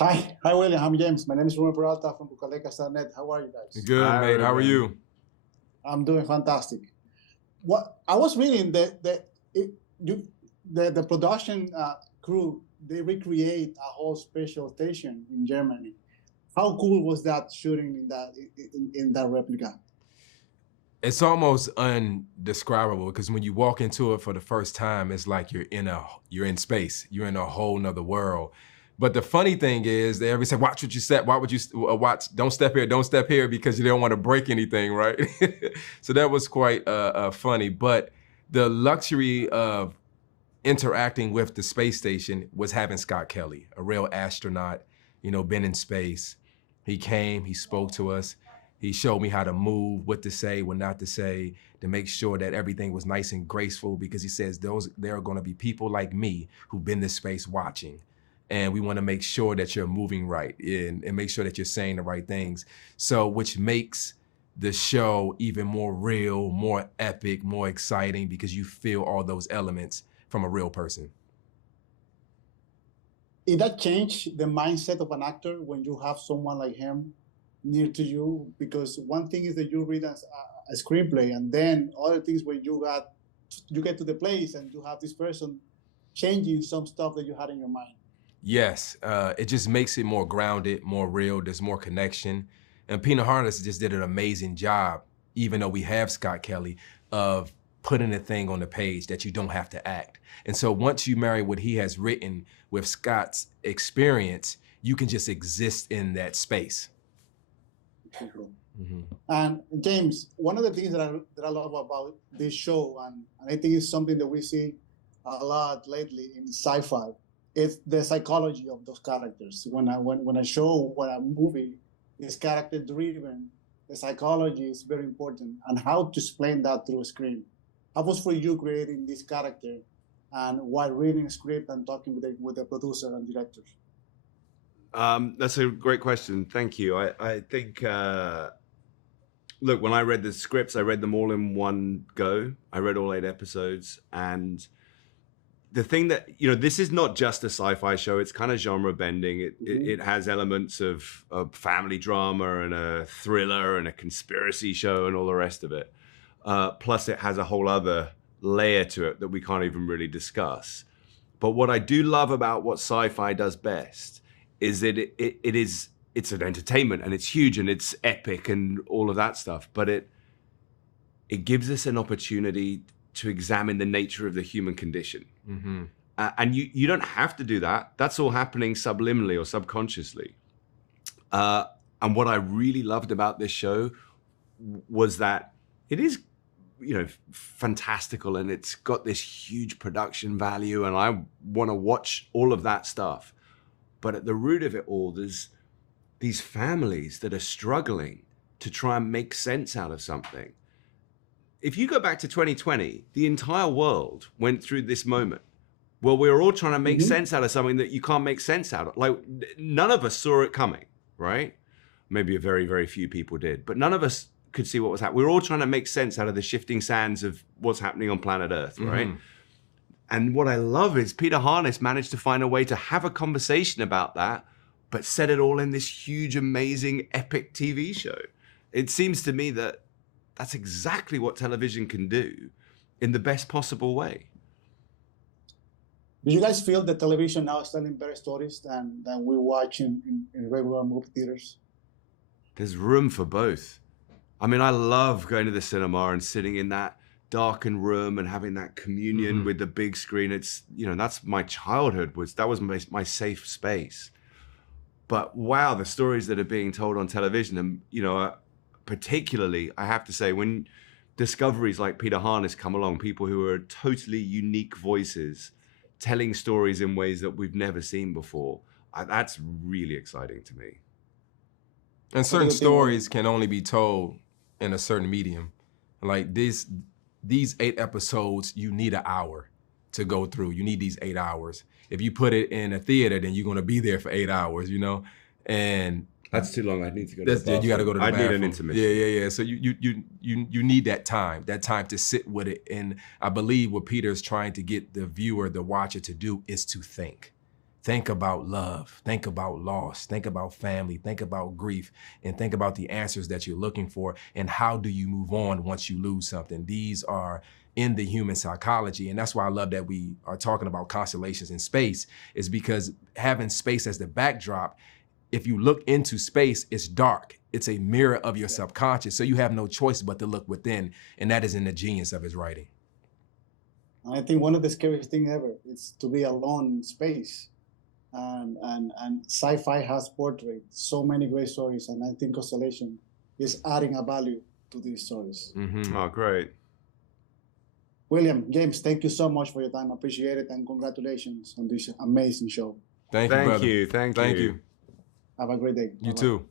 Hi, William. I'm James. My name is Noomi Rapace from Bucaleca.net. How are you guys? Good, Hi, mate. How are you? I'm doing fantastic. What I was reading the production crew, they recreate a whole special station in Germany. How cool was that shooting in that replica? It's almost undescribable because when you walk into it for the first time, it's like you're in space. You're in a whole nother world. But the funny thing is, they always say, "Watch what you step. Why would you watch? Don't step here, because you don't want to break anything, right?" So that was quite funny. But the luxury of interacting with the space station was having Scott Kelly, a real astronaut, been in space. He came, he spoke to us. He showed me how to move, what to say, what not to say, to make sure that everything was nice and graceful, because he says there are going to be people like me who've been to space watching. And we want to make sure that you're moving right and make sure that you're saying the right things. So, which makes the show even more real, more epic, more exciting, because you feel all those elements from a real person. Did that change the mindset of an actor when you have someone like him near to you? Because one thing is that you read a screenplay, and then other things when you get to the place and you have this person changing some stuff that you had in your mind. Yes, it just makes it more grounded, more real. There's more connection. And Pina Harness just did an amazing job, even though we have Scott Kelly, of putting a thing on the page that you don't have to act. And so once you marry what he has written with Scott's experience, you can just exist in that space. Mm-hmm. And James, one of the things that I love about this show, and I think it's something that we see a lot lately in sci-fi, it's the psychology of those characters. When a show, when a movie is character driven, the psychology is very important, and how to explain that through a screen. How was for you creating this character, and while reading a script and talking with the producer and directors? That's a great question. Thank you. I think, look, when I read the scripts, I read them all in one go. I read all 8 episodes, and the thing that, this is not just a sci-fi show. It's kind of genre bending. It has elements of family drama and a thriller and a conspiracy show and all the rest of it. Plus it has a whole other layer to it that we can't even really discuss. But what I do love about what sci-fi does best is that it's an entertainment, and it's huge and it's epic and all of that stuff. But it gives us an opportunity to examine the nature of the human condition. Mm-hmm. And you don't have to do that. That's all happening subliminally or subconsciously. And what I really loved about this show was that it is, fantastical, and it's got this huge production value, and I want to watch all of that stuff. But at the root of it all, there's these families that are struggling to try and make sense out of something. If you go back to 2020, the entire world went through this moment where we were all trying to make sense out of something that you can't make sense out of. Like, none of us saw it coming, right? Maybe a very, very few people did, but none of us could see what was happening. We were all trying to make sense out of the shifting sands of what's happening on planet Earth, right? And what I love is Peter Harness managed to find a way to have a conversation about that, but set it all in this huge, amazing, epic TV show. It seems to me that that's exactly what television can do in the best possible way. Do you guys feel that television now is telling better stories than we watch in regular movie theaters? There's room for both. I mean, I love going to the cinema and sitting in that darkened room and having that communion with the big screen. It's, that's my childhood. That was my safe space. But wow, the stories that are being told on television, and, particularly, I have to say, when discoveries like Peter Harness come along, people who are totally unique voices, telling stories in ways that we've never seen before, that's really exciting to me. And certain stories can only be told in a certain medium. Like these 8 episodes, you need an hour to go through. You need these 8 hours. If you put it in a theater, then you're going to be there for 8 hours, and that's too long. I need to go to the bathroom. You got to go to the bathroom. I need an intermission. Yeah. So you need that time to sit with it. And I believe what Peter's trying to get the viewer, the watcher, to do is to think think about love, think about loss, think about family, think about grief, and think about the answers that you're looking for, and how do you move on once you lose something. These are in the human psychology, and that's why I love that we are talking about constellations in space, is because having space as the backdrop, if you look into space, it's dark. It's a mirror of your subconscious, so you have no choice but to look within, and that is in the genius of his writing. I think one of the scariest things ever is to be alone in space. And sci-fi has portrayed so many great stories, and I think Constellation is adding a value to these stories. Mm-hmm. Oh, great. William, James, thank you so much for your time. I appreciate it, and congratulations on this amazing show. Thank you, brother. Thank you. Have a great day. You Bye-bye. too.